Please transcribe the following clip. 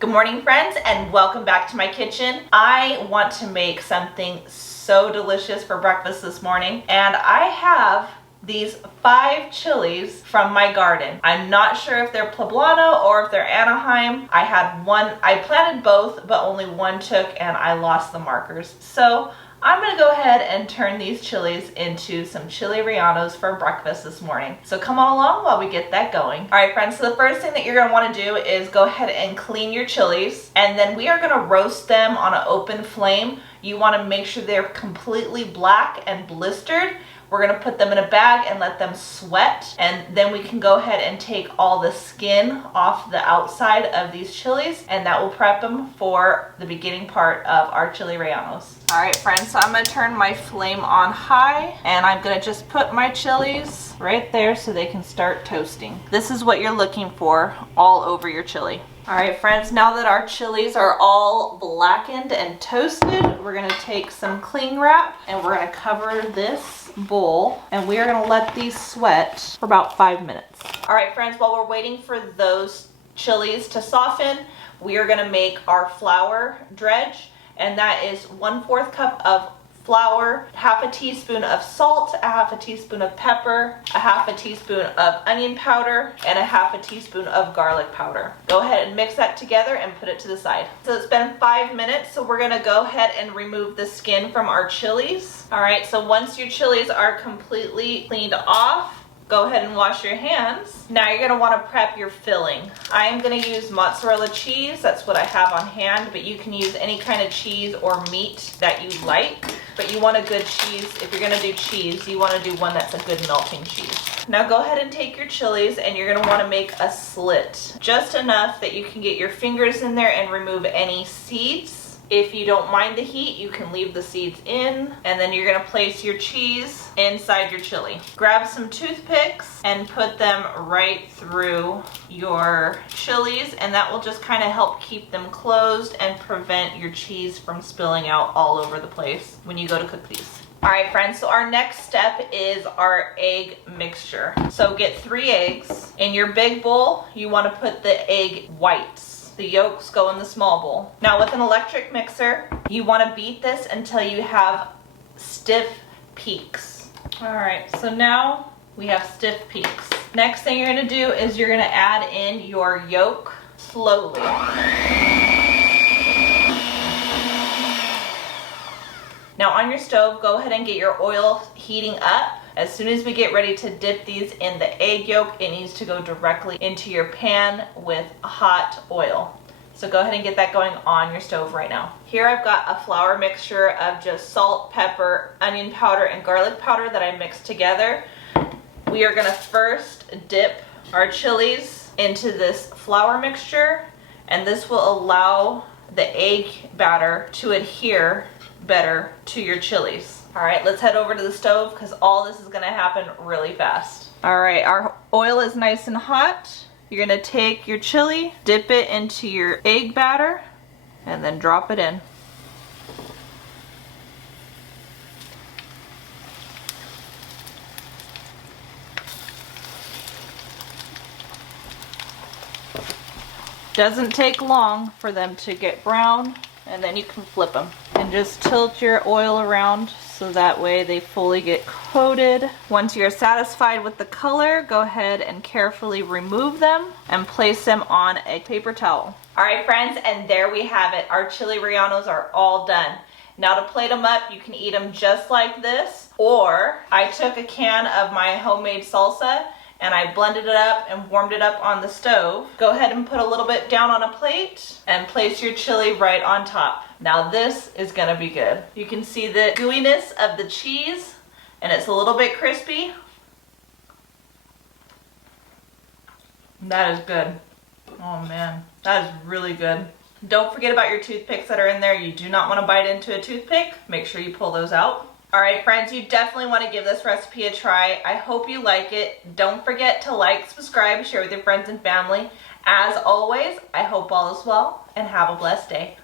Good morning, friends, and welcome back to my kitchen. I want to make something so delicious for breakfast this morning, and I have these 5 chilies from my garden. I'm not sure if they're poblano or if they're Anaheim. I had one, I planted both, but only one took and I lost the markers. So I'm gonna go ahead and turn these chilies into some chili rellenos for breakfast this morning. So come on along while we get that going. All right, friends, so the first thing that you're gonna wanna do is go ahead and clean your chilies, and then we are gonna roast them on an open flame. You wanna make sure they're completely black and blistered. We're gonna put them in a bag and let them sweat, and then we can go ahead and take all the skin off the outside of these chilies, and that will prep them for the beginning part of our chili rellenos. All right, friends, so I'm gonna turn my flame on high, and I'm gonna just put my chilies right there so they can start toasting. This is what you're looking for all over your chili. All right, friends, now that our chilies are all blackened and toasted, we're gonna take some cling wrap and we're gonna cover this bowl, and we are gonna let these sweat for about 5 minutes. All right, friends, while we're waiting for those chilies to soften, we are gonna make our flour dredge, and that is 1/4 cup of flour, 1/2 teaspoon of salt, 1/2 teaspoon of pepper, 1/2 teaspoon of onion powder, and 1/2 teaspoon of garlic powder. Go ahead and mix that together and put it to the side. So it's been 5 minutes, so we're gonna go ahead and remove the skin from our chilies. All right, so once your chilies are completely cleaned off, go ahead and wash your hands. Now you're gonna wanna prep your filling. I am gonna use mozzarella cheese. That's what I have on hand, but you can use any kind of cheese or meat that you like. But you want a good cheese. If you're gonna do cheese, you wanna do one that's a good melting cheese. Now go ahead and take your chilies, and you're gonna wanna make a slit. Just enough that you can get your fingers in there and remove any seeds. If you don't mind the heat, you can leave the seeds in, and then you're gonna place your cheese inside your chili. Grab some toothpicks and put them right through your chilies, and that will just kind of help keep them closed and prevent your cheese from spilling out all over the place when you go to cook these. All right, friends, so our next step is our egg mixture. So get 3 eggs. In your big bowl, you wanna put the egg whites. The yolks go in the small bowl. Now with an electric mixer, you want to beat this until you have stiff peaks. All right, so now we have stiff peaks. Next thing you're gonna do is you're gonna add in your yolk slowly. Now on your stove, go ahead and get your oil heating up. As soon as we get ready to dip these in the egg yolk, it needs to go directly into your pan with hot oil. So go ahead and get that going on your stove right now. Here I've got a flour mixture of just salt, pepper, onion powder, and garlic powder that I mixed together. We are gonna first dip our chilies into this flour mixture, and this will allow the egg batter to adhere better to your chilies. All right, let's head over to the stove because all this is gonna happen really fast. All right, our oil is nice and hot. You're gonna take your chili, dip it into your egg batter, and then drop it in. Doesn't take long for them to get brown, and then you can flip them. And just tilt your oil around so that way they fully get coated. Once you're satisfied with the color, go ahead and carefully remove them and place them on a paper towel. All right, friends, and there we have it. Our chili rellenos are all done. Now to plate them up, you can eat them just like this, or I took a can of my homemade salsa and I blended it up and warmed it up on the stove. Go ahead and put a little bit down on a plate and place your chili right on top. Now this is gonna be good. You can see the gooiness of the cheese, and it's a little bit crispy. That is good. Oh man, that is really good. Don't forget about your toothpicks that are in there. You do not wanna bite into a toothpick. Make sure you pull those out. All right, friends, you definitely want to give this recipe a try. I hope you like it. Don't forget to like, subscribe, share with your friends and family. As always, I hope all is well, and have a blessed day.